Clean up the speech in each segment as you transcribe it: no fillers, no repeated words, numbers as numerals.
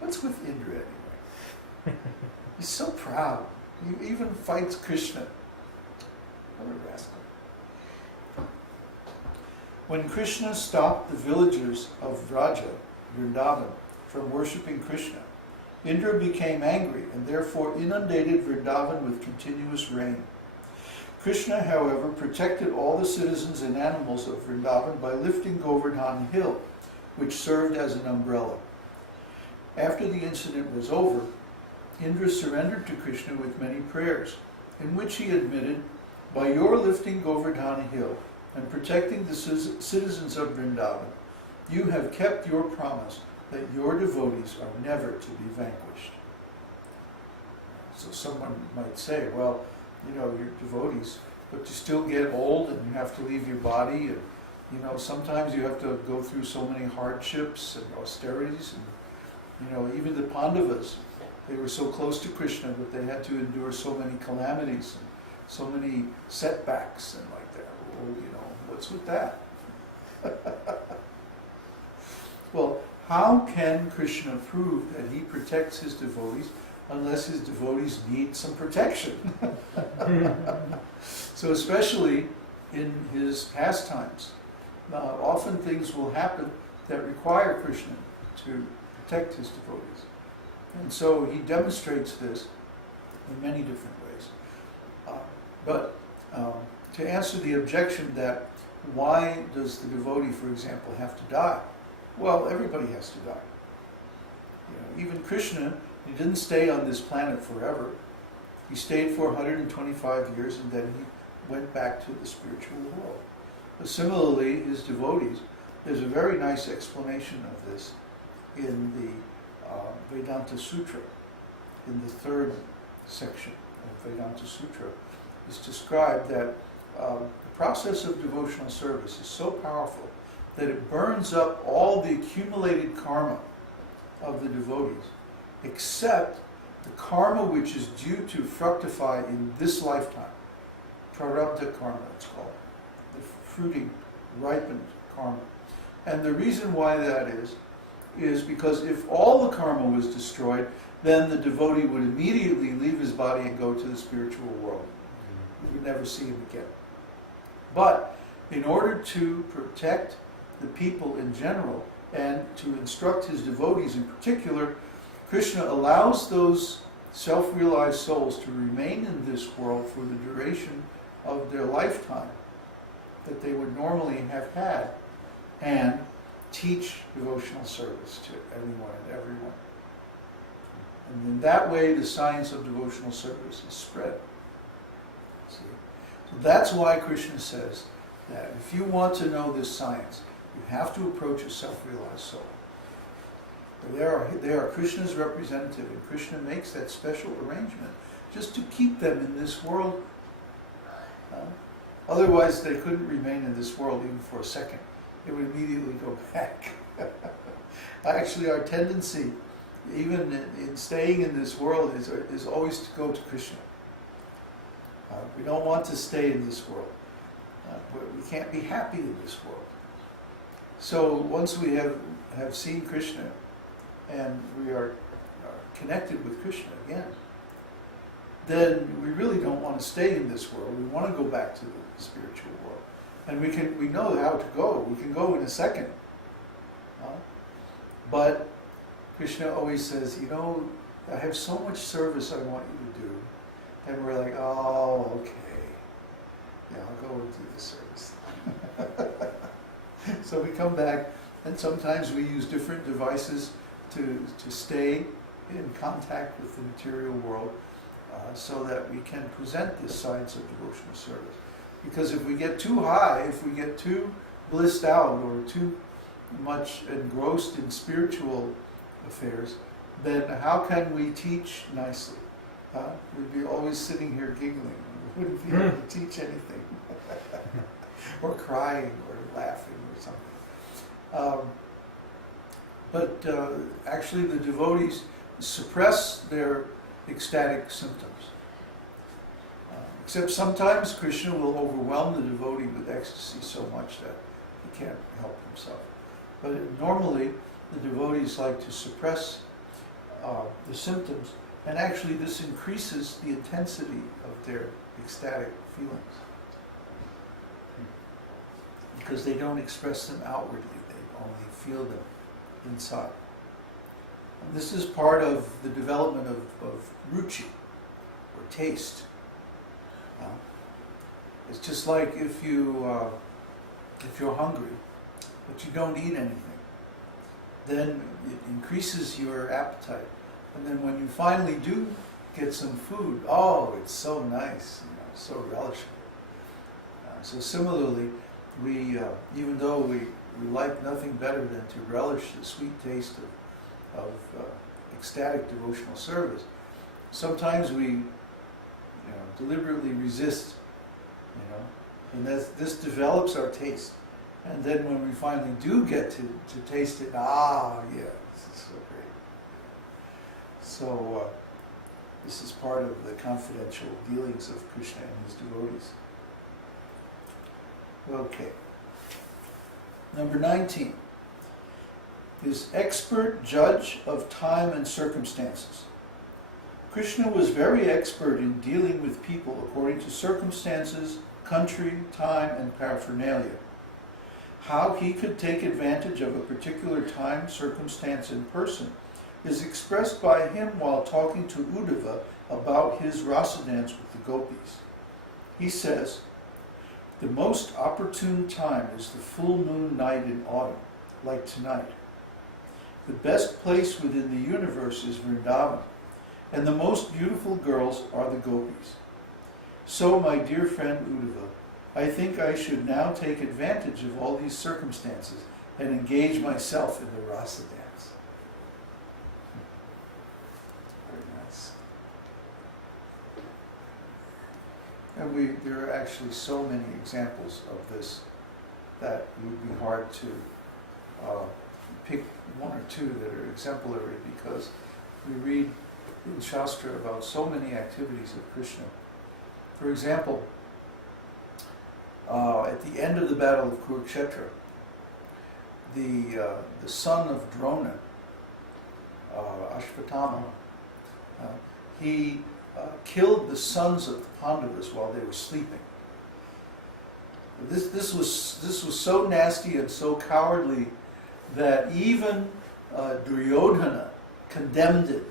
What's with Indra anyway? He's so proud. He even fights Krishna. What a rascal. When Krishna stopped the villagers of Vraja, Vrindavan, from worshipping Krishna, Indra became angry and therefore inundated Vrindavan with continuous rain. Krishna, however, protected all the citizens and animals of Vrindavan by lifting Govardhan Hill, which served as an umbrella. After the incident was over, Indra surrendered to Krishna with many prayers, in which he admitted, "By your lifting Govardhan Hill and protecting the citizens of Vrindavan, you have kept your promise that your devotees are never to be vanquished." So someone might say, well, you know, you're devotees, but you still get old and you have to leave your body, and you know, sometimes you have to go through so many hardships and austerities, and you know, even the Pandavas, they were so close to Krishna, but they had to endure so many calamities and so many setbacks and like that. Well, you know, what's with that? Well, how can Krishna prove that he protects his devotees unless his devotees need some protection? So especially in his pastimes, often things will happen that require Krishna to protect his devotees. And so he demonstrates this in many different ways. But to answer the objection that why does the devotee, for example, have to die? Well, everybody has to die. You know, even Krishna, he didn't stay on this planet forever. He stayed for 125 years and then he went back to the spiritual world. But similarly, his devotees, there's a very nice explanation of this in the Vedānta-sūtra, in the third section of Vedānta-sūtra. It's described that the process of devotional service is so powerful that it burns up all the accumulated karma of the devotees, except the karma which is due to fructify in this lifetime. Prarabdha karma, it's called. The fruiting, ripened karma. And the reason why that is because if all the karma was destroyed, then the devotee would immediately leave his body and go to the spiritual world. We would never see him again. But in order to protect the people in general and to instruct his devotees in particular, Krishna allows those self-realized souls to remain in this world for the duration of their lifetime that they would normally have had, and teach devotional service to everyone and everyone. And in that way, the science of devotional service is spread. See? So that's why Krishna says that if you want to know this science, you have to approach a self-realized soul. They are Krishna's representative, and Krishna makes that special arrangement just to keep them in this world. Otherwise, they couldn't remain in this world even for a second. They would immediately go back. Actually, our tendency, even in staying in this world, is always to go to Krishna. We don't want to stay in this world. We can't be happy in this world. So once we have seen Krishna and we are connected with Krishna again, then we really don't want to stay in this world. We want to go back to the spiritual world. And we know how to go. We can go in a second. But Krishna always says, you know, I have so much service I want you to do. And we're like, oh, okay. Yeah, I'll go and do the service. So we come back, and sometimes we use different devices to stay in contact with the material world so that we can present this science of devotional service. Because if we get too high, if we get too blissed out or too much engrossed in spiritual affairs, then how can we teach nicely? We'd be always sitting here giggling. We wouldn't be able to teach anything. Or crying or laughing or something. But actually the devotees suppress their ecstatic symptoms. Except sometimes Krishna will overwhelm the devotee with ecstasy so much that he can't help himself. But normally the devotees like to suppress the symptoms, and actually this increases the intensity of their ecstatic feelings. Because they don't express them outwardly, they only feel them inside. And this is part of the development of ruchi, or taste. It's just like if you're hungry, but you don't eat anything, then it increases your appetite. And then when you finally do get some food, oh, it's so nice, so relishable. So similarly, we, even though we like nothing better than to relish the sweet taste of ecstatic devotional service, sometimes we deliberately resist, and this develops our taste. And then when we finally do get to taste it, yeah, this is so great. So this is part of the confidential dealings of Krishna and his devotees. Okay. Number 19 is expert judge of time and circumstances. Krishna was very expert in dealing with people according to circumstances, country, time, and paraphernalia. How he could take advantage of a particular time, circumstance, and person is expressed by him while talking to Uddhava about his rasa dance with the gopis. He says, "The most opportune time is the full moon night in autumn, like tonight. The best place within the universe is Vrindavan, and the most beautiful girls are the gopis. So, my dear friend Uddhava, I think I should now take advantage of all these circumstances and engage myself in the rasa dance." Very nice. And there are actually so many examples of this that it would be hard to pick one or two that are exemplary, because we read in Shastra about so many activities of Krishna. For example, at the end of the battle of Kurukshetra, the son of Drona, Ashvatthama, he killed the sons of the Pandavas while they were sleeping. This was so nasty and so cowardly that even Duryodhana condemned it.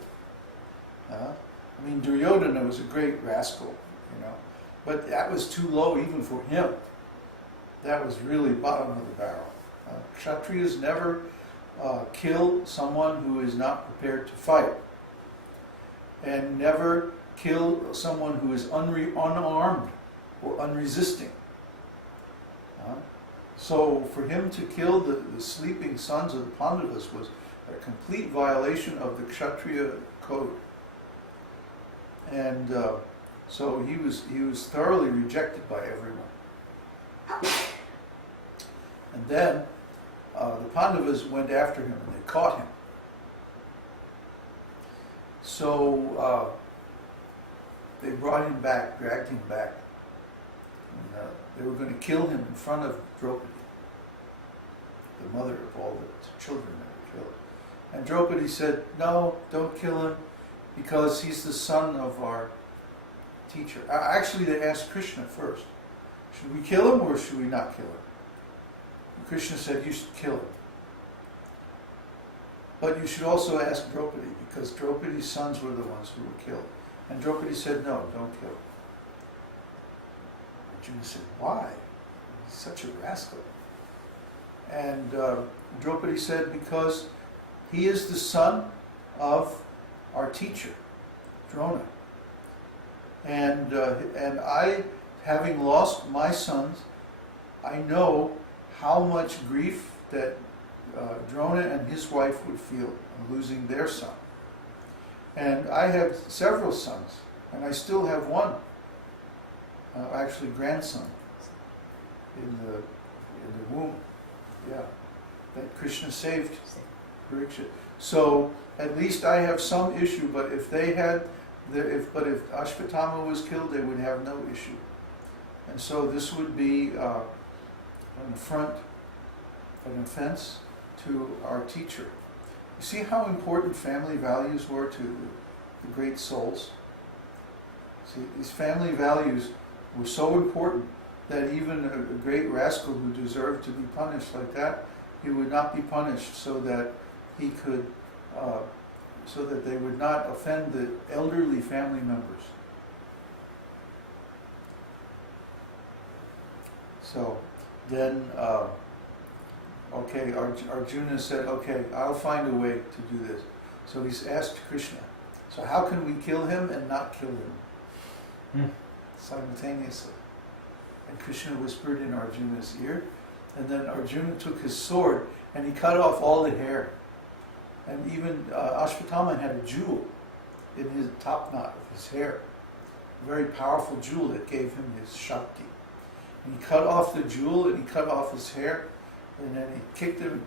Duryodhana was a great rascal, but that was too low even for him. That was really bottom of the barrel. Kshatriyas never kill someone who is not prepared to fight, and never kill someone who is unarmed or unresisting. So for him to kill the sleeping sons of the Pandavas was a complete violation of the Kshatriya code. And so he was thoroughly rejected by everyone. And then the Pandavas went after him and they caught him. So they brought him back, dragged him back. And, they were going to kill him in front of Draupadi, the mother of all the children that were killed. And Draupadi said, "No, don't kill him, because he's the son of our teacher." Actually, they asked Krishna first, "Should we kill him or should we not kill him?" And Krishna said, "You should kill him. But you should also ask Draupadi, because Draupadi's sons were the ones who were killed." And Draupadi said, "No, don't kill him." Arjuna said, "Why? He's such a rascal." And Draupadi said, "Because he is the son of our teacher, Drona. And I, having lost my sons, I know how much grief that Drona and his wife would feel in losing their son. And I have several sons, and I still have one, actually grandson, in the womb, that Krishna saved Parikshit. So at least I have some issue, but if if Ashvatthama was killed, they would have no issue. And so this would be an affront, an offense to our teacher. You see how important family values were to the great souls? See, these family values were so important that even a great rascal who deserved to be punished like that, he would not be punished so that he could, so that they would not offend the elderly family members. So then, okay, Arjuna said, okay, I'll find a way to do this. So he's asked Krishna, so how can we kill him and not kill him? Simultaneously. And Krishna whispered in Arjuna's ear, and then Arjuna took his sword and he cut off all the hair. And even Ashwatthama had a jewel in his top knot of his hair, a very powerful jewel that gave him his Shakti. And he cut off the jewel and he cut off his hair, and then he kicked him.